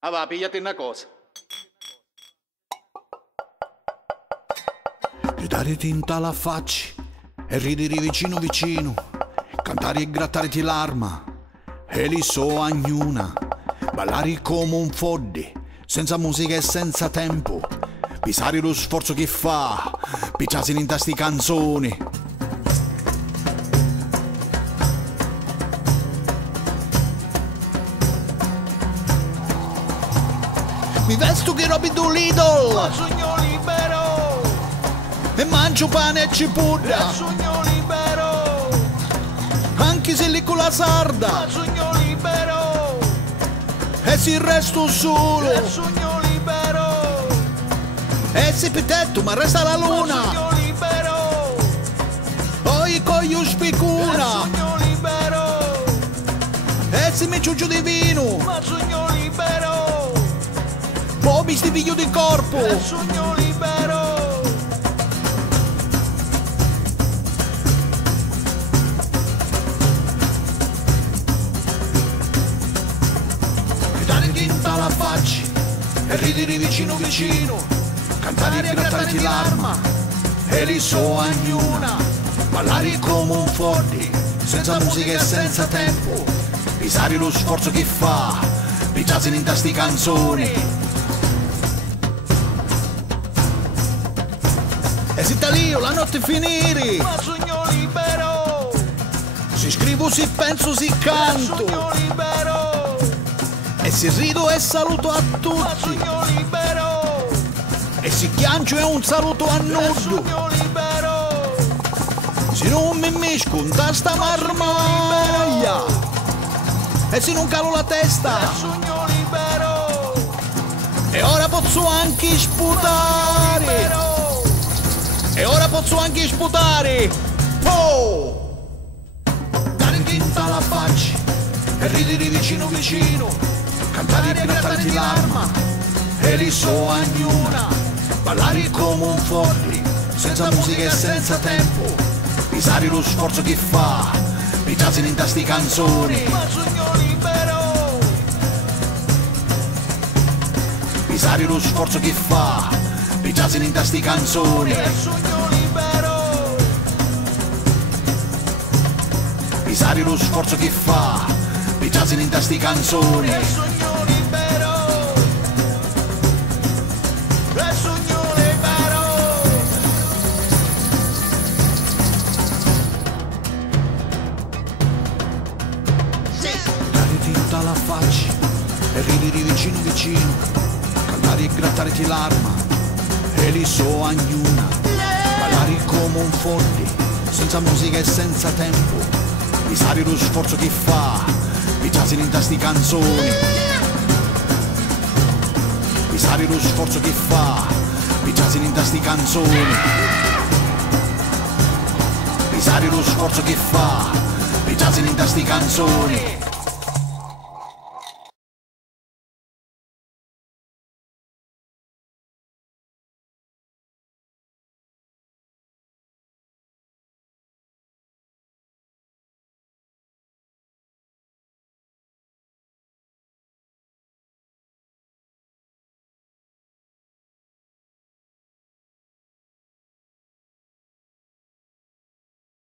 Ah va, pigliati una cosa. Dare tinta alla faccia e ridere vicino vicino, cantare e grattarti l'arma e li so agnuna, ballare come un foddi, senza musica e senza tempo, pisare lo sforzo che fa, picciarsi in tasti canzoni. Mi vesto che robi do Lidl, Ma sogno libero, e mangio pane e cipolla, sogno libero, anche se lì con la sarda, ma sogno libero, e se resto solo, sogno libero, e se petetto ma resta la luna, sogno libero, poi coglio spicuna, sogno libero, e se mi ciuccio di vino, ma sogno libero, poi mi stiviglio di corpo, sogno libero, e dare tinta alla faccia, e ridere vicino vicino, cantare e grattarti l'arma, e li so agnuna, ballare come un forti, senza musica e senza tempo, pisare lo sforzo che fa, picciarsi in tasti canzoni. E si talio la notte finire, ma sogno libero, si scrivo, si penso, si canto, sogno libero, e si rido e saluto a ma tutti, sogno libero, e si chiancio e un saluto a nudo, sogno libero, se non mi mesco in testa marmaglia, e se non calo la testa, sogno libero, e ora posso anche sputare, e ora posso anche sputare, oh! Dare tinta alla faccia, e ridere vicino vicino, cantare e grattarti l'arma, e li so agnuna, ballare come un forti, senza musica e senza tempo, pisare lo sforzo che fa, picciarsi in tasti canzoni, ma sogno libero, pisare lo sforzo che fa, picciarsi in tasti canzoni, sogno libero, pisare lo sforzo che fa, picciarsi in tasti canzoni. sogno libero, sogno libero. Dare tinta alla faccia e ridere vicino vicino, cantare e grattarti l'arma, e li so agnuna, ballare come un forti, senza musica e senza tempo, pisare lo sforzo che fa, picciarsi in tasti canzoni, pisare lo sforzo che fa, picciarsi in tasti canzoni, pisare lo sforzo che fa, picciarsi in tasti canzoni.